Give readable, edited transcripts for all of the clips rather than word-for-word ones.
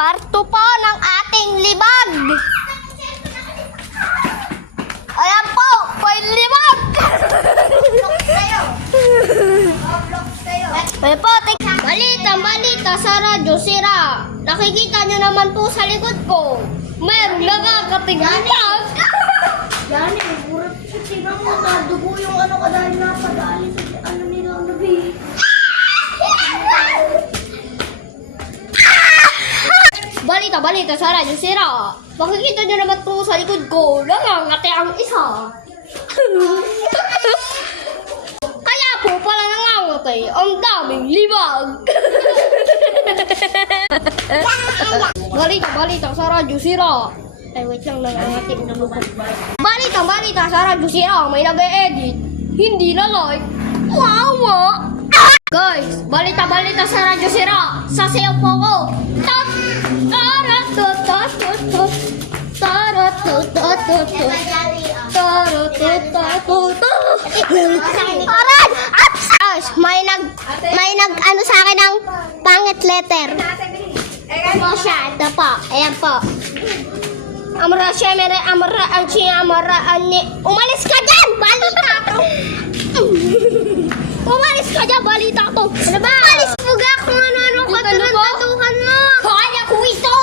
Parto po ng ating libag. Ayan po, yung libag. Ayan po, balita sa radyo, sira. Nakikita nyo naman po sa likod ko. Meron nakakating libag. Yan eh, burat sa tingnan mo, nadugo yung ano ka dahil napadali sa ano nila ang labi. Balita sa radyo, sira. Makikita nyo naman po sa likod ko. Nangangati ang isa. Kaya po pala nangangati ang daming libag. Balita sa radyo, sira. Ay, wait lang, nangangati na mo. Balita sa radyo, sira. May nag-e-edit. Hindi na like. Wawa. Guys, balita sa radyo, sira. Sasayaw po ko. May nag ano sa akin ng pangit letter. Po siya, ito po. Ayan po. Umalis ka dyan! Balita to! Umalis ka dyan! Balita to! Ano ba? Umalis mo ga kung ano-ano katulad-katuhan mo! Kaya ko ito!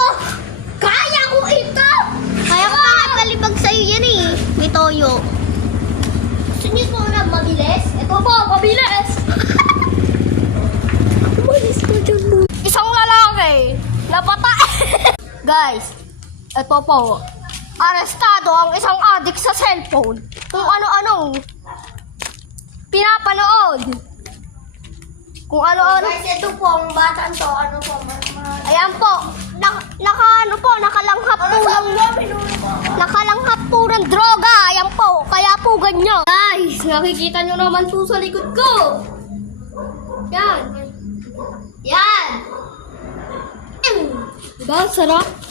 Kaya ko ito! Kaya ko nga palibag sa'yo yan eh. May toyo. Gusto niyo po na mabilis? Ito po, mabilis! Umalis ka dyan mo. Isang lalaki. Napatay. Guys, ito po. Arestado ang isang adik sa cellphone. Kung ano-ano pinapanood. Kung ano-ano. Guys, ito po, ang batang to, ano po, Ayan po. Nakalanghap po ng droga. Ayan po. Kaya po ganyan. Guys, nakikita nyo naman po sa likod ko. Yan. Yan. Diba? Sarap.